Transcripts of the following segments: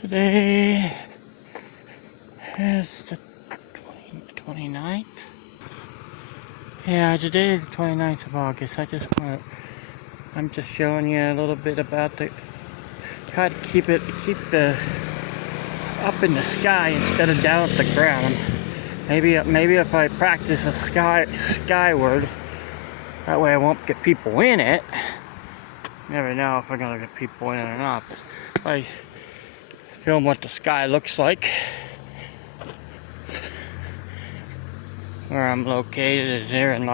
Today is the 29th. Yeah, today is the 29th of August. I'm just showing you a little bit about try to keep the up in the sky instead of down at the ground. Maybe if I practice a skyward, that way I won't get people in it. Never know if I'm gonna get people in it or not. But if I film what the sky looks like, where I'm located is here in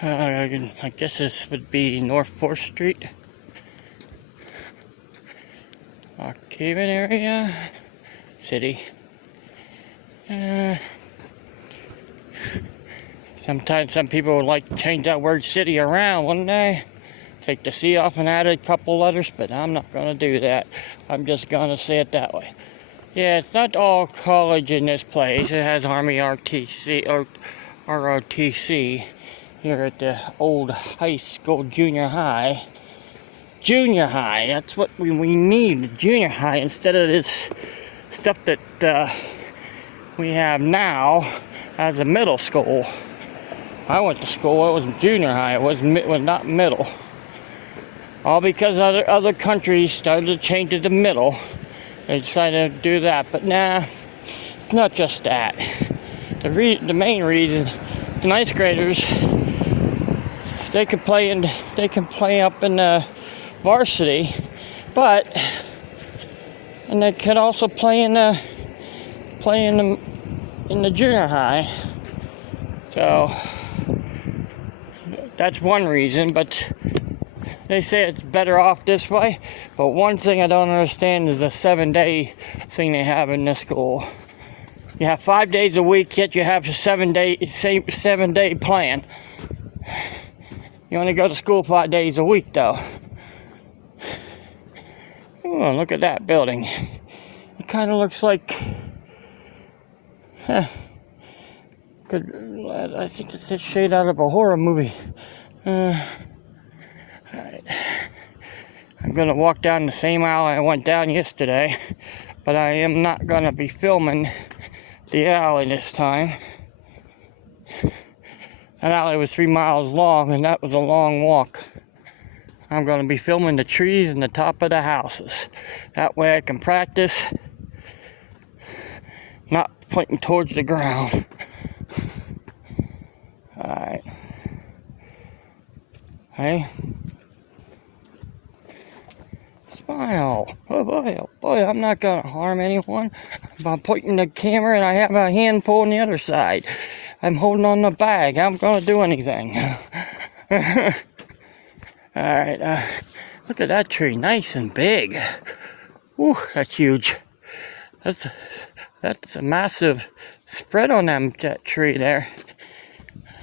I guess this would be North 4th Street, Lock Haven area, city. Sometimes some people would like to change that word city around, wouldn't they? Take the C off and add a couple letters, but I'm not going to do that. I'm just going to say it that way. Yeah, it's not all college in this place. It has Army ROTC here at the old high school, junior high. Junior high, that's what we need, junior high, instead of this stuff that we have now as a middle school. I went to school, it was junior high, it was not middle. All because other countries started to change it to middle. They decided to do that, but nah, it's not just that. The main reason, the ninth graders, they can play up in the varsity, and they can also play in the junior high. So that's one reason, but they say it's better off this way. But one thing I don't understand is the 7-day thing they have in this school. You have 5 days a week, yet you have a 7-day plan. You only go to school 5 days a week, though. Oh, look at that building. It kind of looks like, I think it's a shade out of a horror movie. Alright. I'm gonna walk down the same aisle I went down yesterday, but I am not gonna be filming the alley this time. That alley was 3 miles long, and that was a long walk. I'm gonna be filming the trees and the top of the houses. That way I can practice not pointing towards the ground. Alright. Hey. Smile. Oh boy, I'm not gonna harm anyone. I'm pointing the camera and I have a hand pulling the other side. I'm holding on the bag. I'm gonna do anything. Alright, look at that tree, nice and big. Ooh, that's huge. That's a massive spread on that tree there.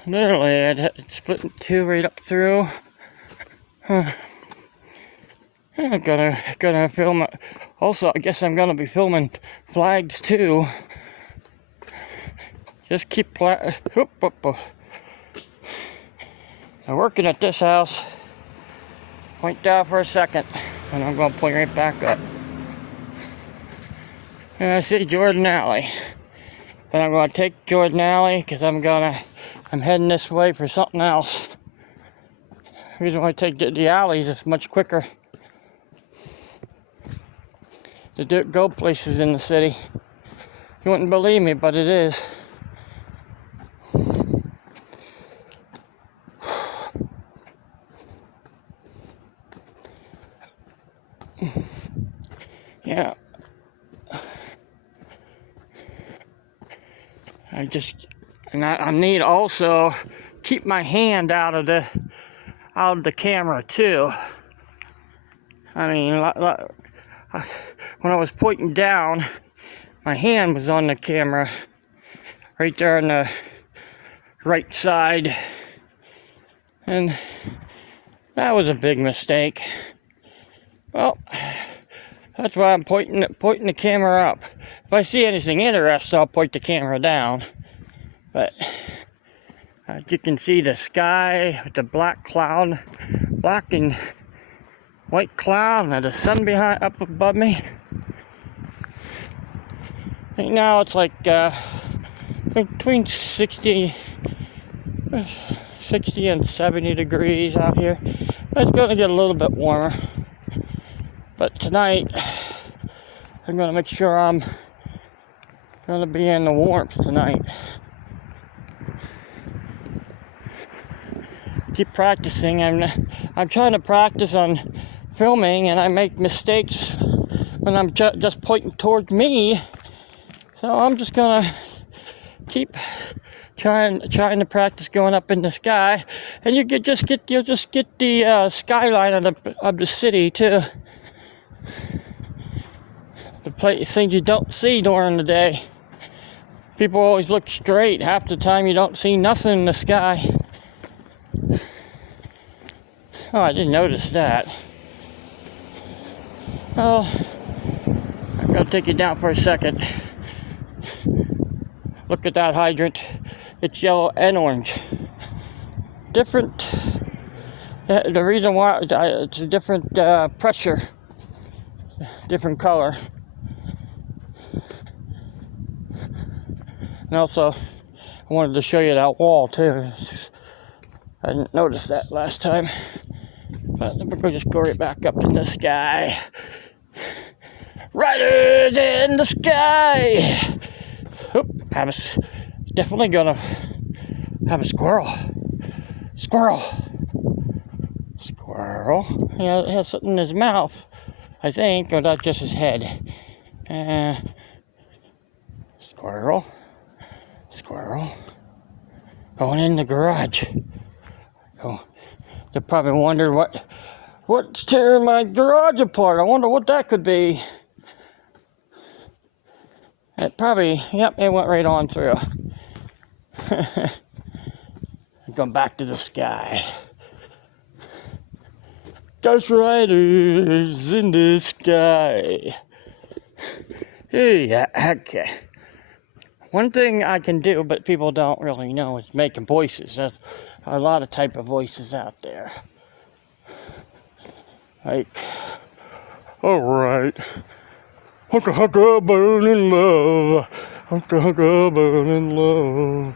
Literally, it's split in two right up through. I'm gonna film it. Also, I guess I'm gonna be filming flags too. Just keep I'm working at this house. Point down for a second, and I'm gonna point right back up. And I see Jordan Alley, but I'm gonna take Jordan Alley because I'm heading this way for something else. The reason why I take the alleys is much quicker to go places in the city. You wouldn't believe me, but it is. Yeah. I need also keep my hand out of the camera too. I mean, when I was pointing down, my hand was on the camera, right there on the right side, and that was a big mistake. Well, that's why I'm pointing the camera up. If I see anything interesting, I'll point the camera down. But as you can see, the sky with the black cloud blocking white cloud and the sun behind up above me. Right now it's like between 60 and 70 degrees out here. But it's going to get a little bit warmer. But tonight, I'm going to make sure I'm going to be in the warmth tonight. Keep practicing. I'm trying to practice on filming, and I make mistakes when I'm just pointing towards me. So I'm just going to keep trying to practice going up in the sky, and you'll just get the skyline of the city too. The things you don't see during the day. People always look straight. Half the time you don't see nothing in the sky. Oh, I didn't notice that. Well, I'm gonna take you down for a second. Look at that hydrant. It's yellow and orange. Different. The reason why it's a different pressure, different color. And also, I wanted to show you that wall too. I didn't notice that last time. But we're going to just go right back up in the sky. Riders in the sky! Oop, definitely gonna have a squirrel. Squirrel! Yeah, it has something in his mouth, I think, or that's just his head. Squirrel. Going in the garage. Oh, they probably wonder what's tearing my garage apart. I wonder what that could be. It probably, yep, it went right on through. Going back to the sky. Ghost Riders in the sky. Yeah, okay. One thing I can do, but people don't really know, is making voices. There's a lot of type of voices out there. Like, alright. Hunka hunka burning love. Hunka hunka burning love.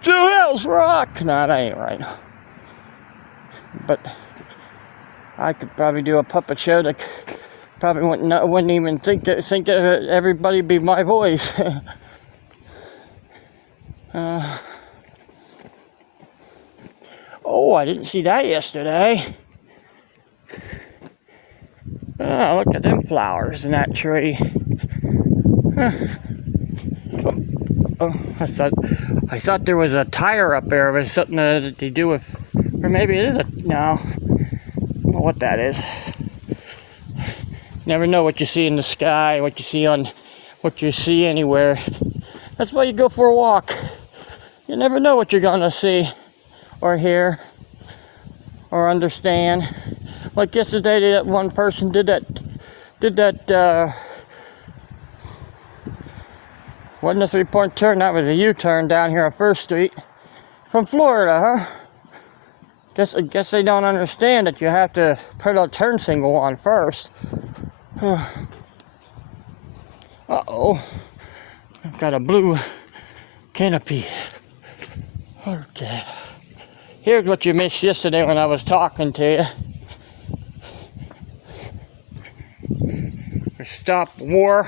Jailhouse Rock! Nah, that ain't right. But I could probably do a puppet show that probably wouldn't even think everybody be my voice. Oh, I didn't see that yesterday. Oh, look at them flowers in that tree. Oh, I thought there was a tire up there. It was something that they do with, or maybe it is no. I don't know what that is. Never know what you see in the sky, what you see anywhere. That's why you go for a walk. You never know what you're gonna see, or hear, or understand. Like yesterday, that one person did that. Wasn't a three-point turn? That was a U-turn down here on First Street, from Florida, huh? Guess they don't understand that you have to put a turn signal on first. Uh-oh. I've got a blue canopy. Okay. Here's what you missed yesterday when I was talking to you. Stop war.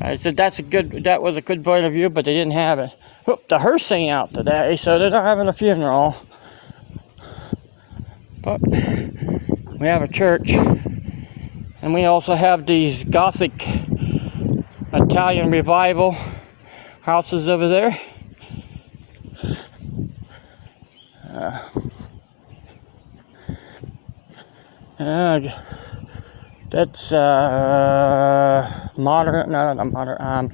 I said that was a good point of view, but they didn't have it. Oop, the hearse ain't out today, so they're not having a funeral. But we have a church. And we also have these Gothic Italian revival houses over there. That's modern, no, not modern,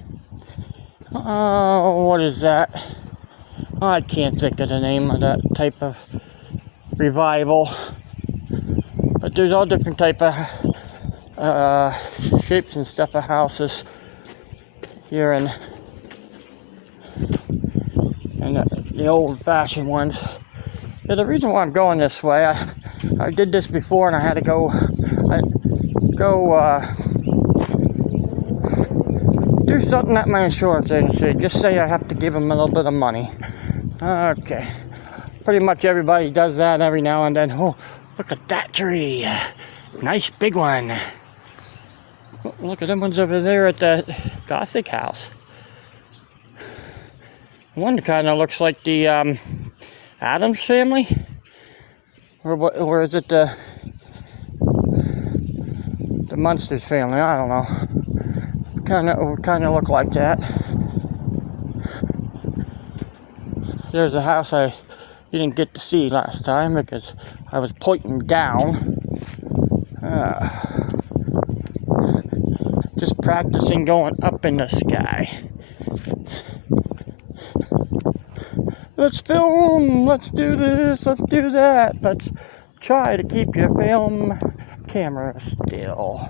what is that? I can't think of the name of that type of revival. But there's all different type of shapes and stuff of houses here in the old-fashioned ones. Yeah, the reason why I'm going this way, I did this before and I had to go do something at my insurance agency. Just say I have to give them a little bit of money. Okay. Pretty much everybody does that every now and then. Oh, look at that tree. Nice big one. Oh, look at them ones over there at the Gothic house. One kind of looks like the Addams family. Or is it the Munsters family? I don't know. Kind of look like that. There's a house you didn't get to see last time because I was pointing down. Just practicing going up in the sky. Let's film, let's do this, let's do that. Let's try to keep your film camera still.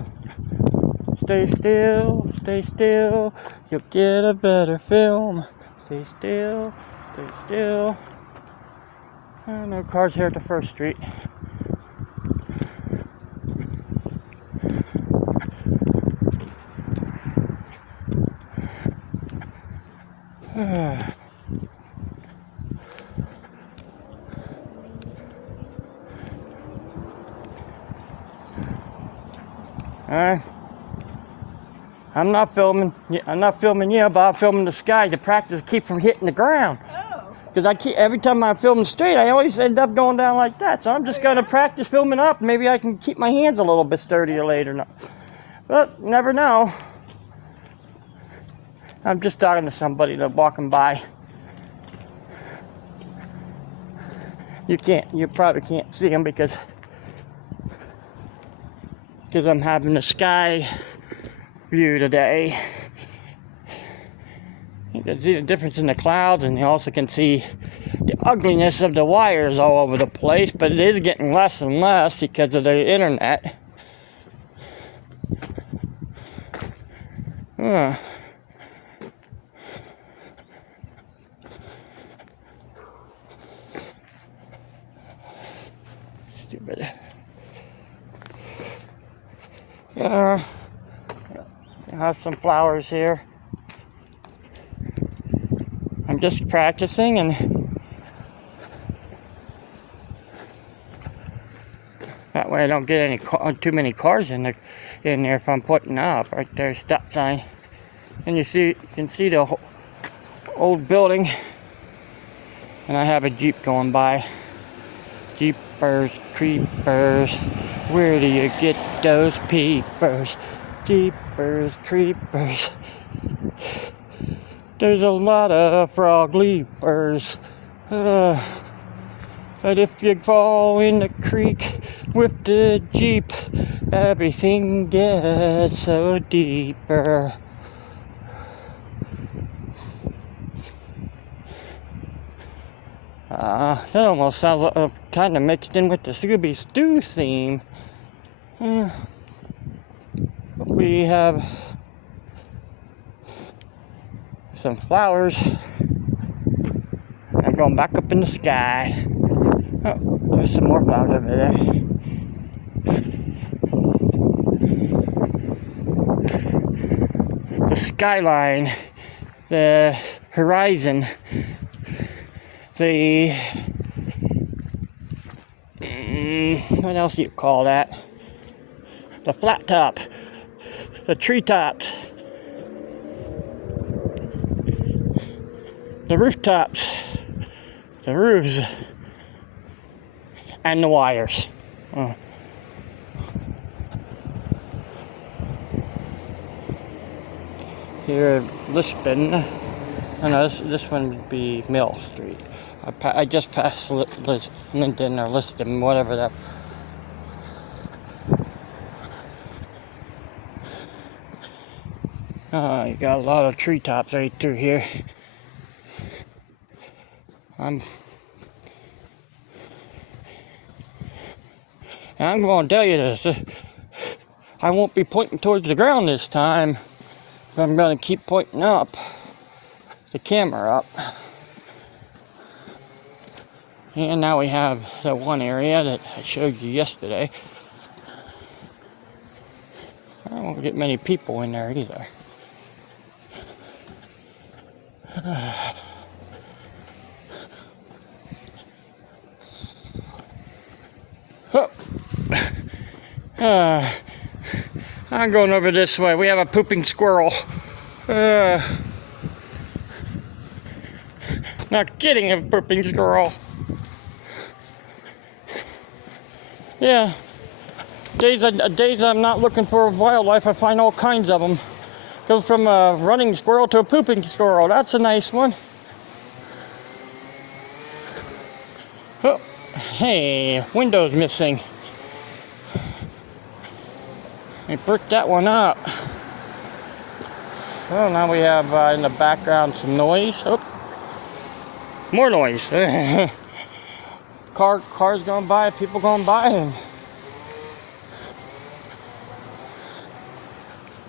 Stay still, you'll get a better film. Stay still. No cars here at the First Street. Alright. I'm not filming you, but I'm filming the sky to practice keep from hitting the ground. Because every time I film straight, I always end up going down like that. So I'm just going to practice filming up. Maybe I can keep my hands a little bit sturdier later. But never know. I'm just talking to somebody that's walking by. You probably can't see them because I'm having the sky view today. You can see the difference in the clouds, and you also can see the ugliness of the wires all over the place, but it is getting less and less because of the internet. Stupid. I have some flowers here. I'm just practicing, and that way I don't get too many cars in there if I'm putting up. Right there, stop sign, and you can see the old building, and I have a Jeep going by. Jeepers creepers, where do you get those peepers? Jeepers creepers. There's a lot of frog leapers. But if you fall in the creek with the Jeep, everything gets so deeper. That almost sounds like kind of mixed in with the Scooby-Doo theme. We have some flowers. I'm going back up in the sky. Oh, there's some more flowers over there. The skyline, the horizon, the what else do you call that? The flat top, the treetops, the rooftops, the roofs, and the wires. Here, Lisbon. Oh no, this one would be Mill Street. I just passed Linden or Liston, whatever that. You got a lot of treetops right through here. I'm going to tell you this. I won't be pointing towards the ground this time. I'm going to keep pointing up. The camera up. And now we have the one area that I showed you yesterday. I won't get many people in there either. I'm going over this way. We have a pooping squirrel. Not getting a pooping squirrel. Yeah. Days I'm not looking for wildlife, I find all kinds of them. Goes from a running squirrel to a pooping squirrel. That's a nice one. Oh, hey, window's missing. I bricked that one up. Well, now we have in the background some noise. Oh, more noise. Cars going by, people going by,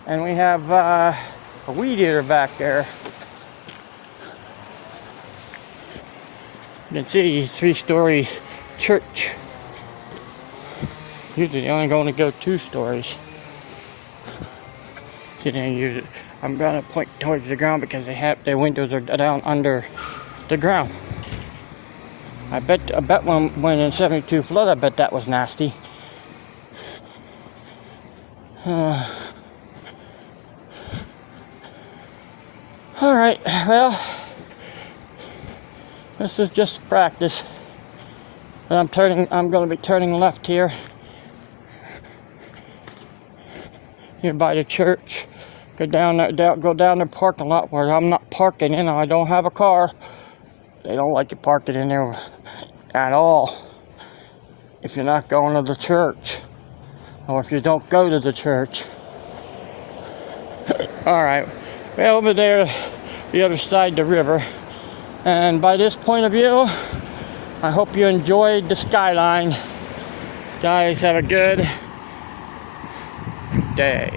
and we have a weed eater back there. You can see 3-story church. Usually they only going to go 2 stories. I'm gonna point towards the ground because their windows are down under the ground. I bet when in 72 flood, I bet that was nasty. All right, well, this is just practice. But I'm going to be turning left here by the church. Go down the parking lot where I'm not parking in. I don't have a car. They don't like you parking in there at all if you're not going to the church, or if you don't go to the church. All right, well, over there, the other side of the river. And by this point of view, I hope you enjoyed the skyline. Guys, have a good day.